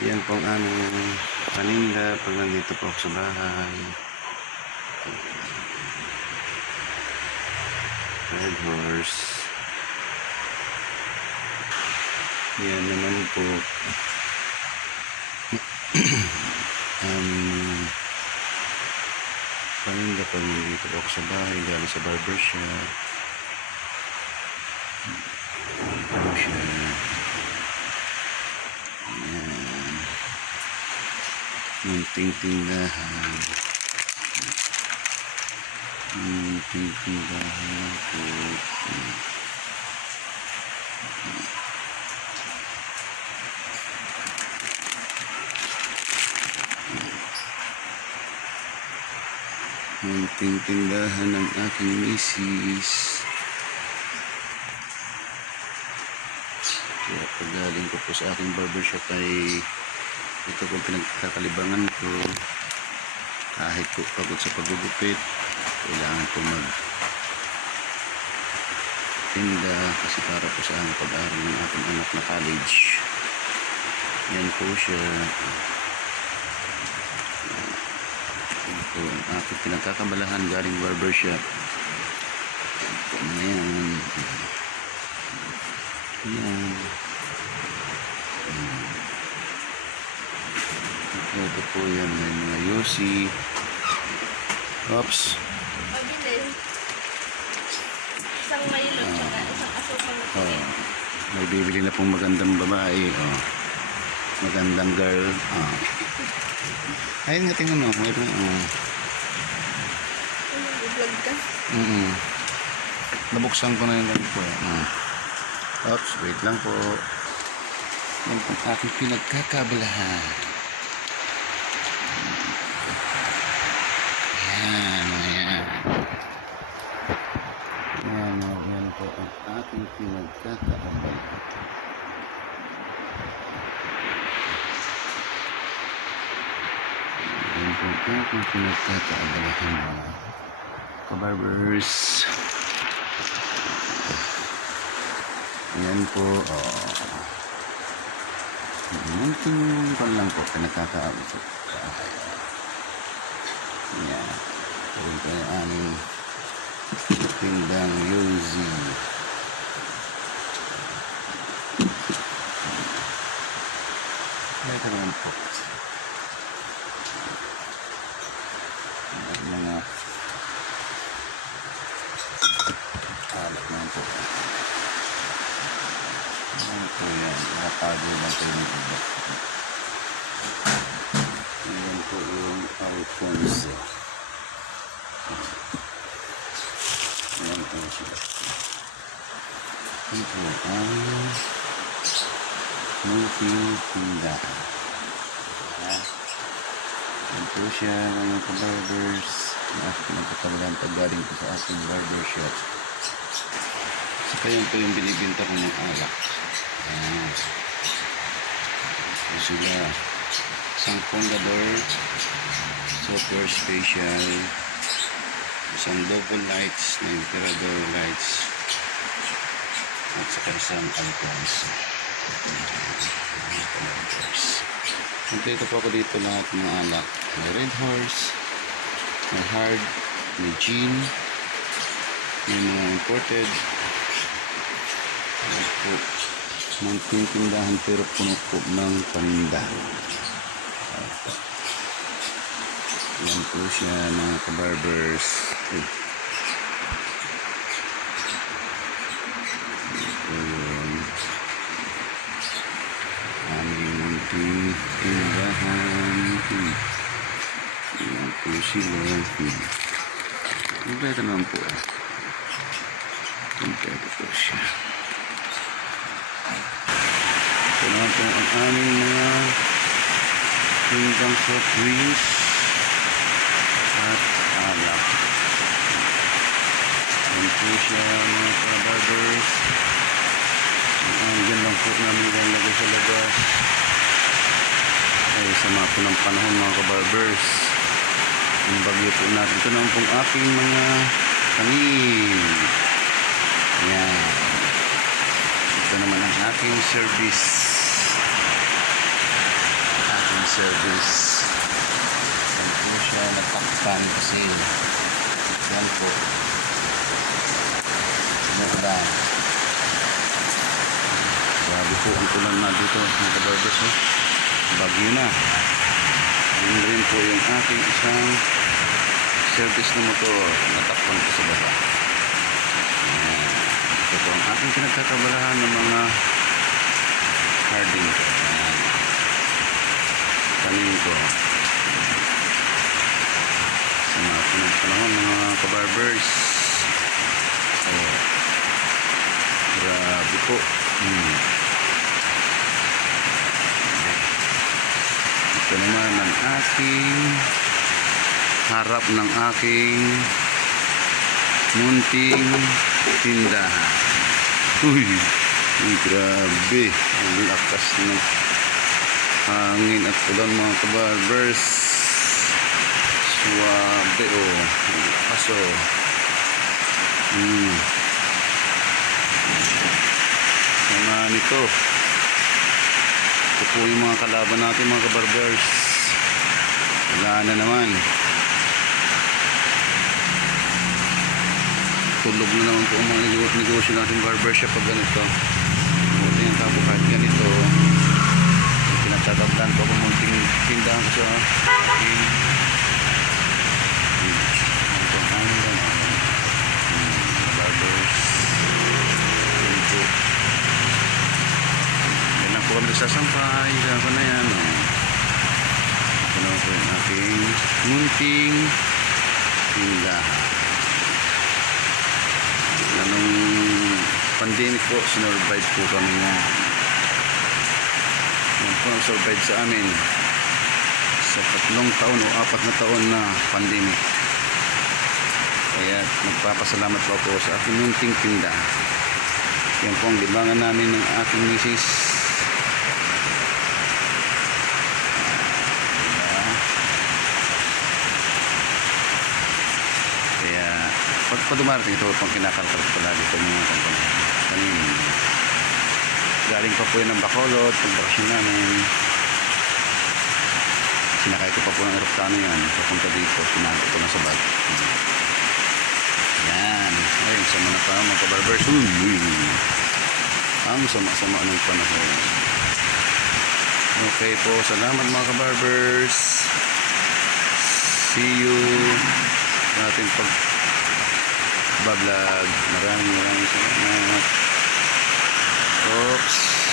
Yan po ang aming paninda pag nandito po ako sa bahay. Red Horse. Yan naman po paninda pag nandito po ako sa bahay galing sa barbershop. Ano siya? Yan. Munting tindahan. Munting tindahan po. Munting tindahan ng aking misis. Kaya pagaling ko po sa aking barbershop ay ito po pinagkakalibangan ko. Kahit po pagod sa paggugupit, kailangan po magtinda kasi para po sa ang pag-aaral ng aking anak na college. Yan po siya. Yan po ang aking pinagkakabalahan galing barbershop. Yan. Yan. Ito po yan, may mga yosi. Oops. Pabili. Isang Milo tsaka isang asukal na puti. May bibili na pong magandang babae. Magandang girl. Ayun nga, tingnan mo. Mayroon. Nag-vlog ka. Nabuksan ko na yung ganito po. Oops, wait lang po. Yan po ang aking pinagkakabalahan. Yan po ang aking pinagkakabalahan. Yan po ang aking pinagkakabalahan mga kabarbers. Yan po. Munting kan lang po pinagkakaabot. Yan. Ito po yung aming tindang Yosi. Ito naman po. Mga alat naman po. Yan po yan. Nakatago lang kayo ng iba. Yan po yung Alfonso. Yan po siya. Yan po ang multi-tindahan. Yan po siya mga kabarbers. Nagpapagalan paggaling ko sa aking barbershop. Saka yun po yung binibinta ko ng alak. Ayan. So sila, isang Pondador, Super Special, isang Double Lights na Emperador Lights, at saka isang Alfonso. Kompleto po ako dito lahat ng alak. May Red Horse, may Hard, may Gin, may mga imported. Po, munting tindahan pero puno po ng paninda. Yan po siya mga kabarbers. Ito yun. Aming munting tindahan. Yan po sila. Kompleto naman po. Kompleto po siya. Ito naman po ang aming mga tindang soft drinks at alak. Yan po siya mga kabarbers. Diyan lang po namin ilalagay sa labas. Ay sama po ng panahon mga kabarbers. Yung bagyo po natin. Ito naman pong aking mga tanim. Yan. Ito naman ang aking service. service. Yan po siya, nagtakpan kasi. Yan po. Umuulan. Grabe po ang ulan na dito mga kabarbers. Oh. Bagyo na. Yun rin po yung aking isang service na motor. Natakpan ko sa baba. Ayan. Ito po ang aking pinagkakabalahan ng mga harding ko. Ayan. Tanim ko. Sa mga panahon mga kabarbers. Oh. Grabe po. Ito naman ang aking harap ng aking munting tindahan. Uy, grabe. Ang lakas ng hangin at ulan mga kabarbers. Suwabe oh. Ang lakas oh. Mga nito. Ito po yung mga kalaban natin mga kabarbers. Wala na naman. Tulog na naman po ang mga negosyo natin barbershop pag ganito. Buti yung tapo kahit ganito. Pinagtatablan po kung munting tindahan ko sa aking barbers. Yan po. Yan lang po kami sasampay. Yan po na yan. Ito na po yung aking munting tindahan. Anong pandemic po, sinurvive po kami nga. Yan po ang survive sa amin sa 3 taon o 4 na taon na pandemic. Kaya magpapasalamat po ako sa aking munting tinda. Yan po ang libangan namin ng aking misis. Kaya pag dumarating ito pang kinakalkal ko palagi ito mga kanina. Galing pa po yun ng Bacolod pag bakasyon namin. Sinakay ko pa po ng aeroplano yan papunta dito, pinalo ko na sa bag. Yan ayun, sama na pa mga kabarbers. Ang sama-sama ng panahon. Okay po, salamat mga kabarbers. See you sa ating pag-vlog. Maraming salamat. Oops.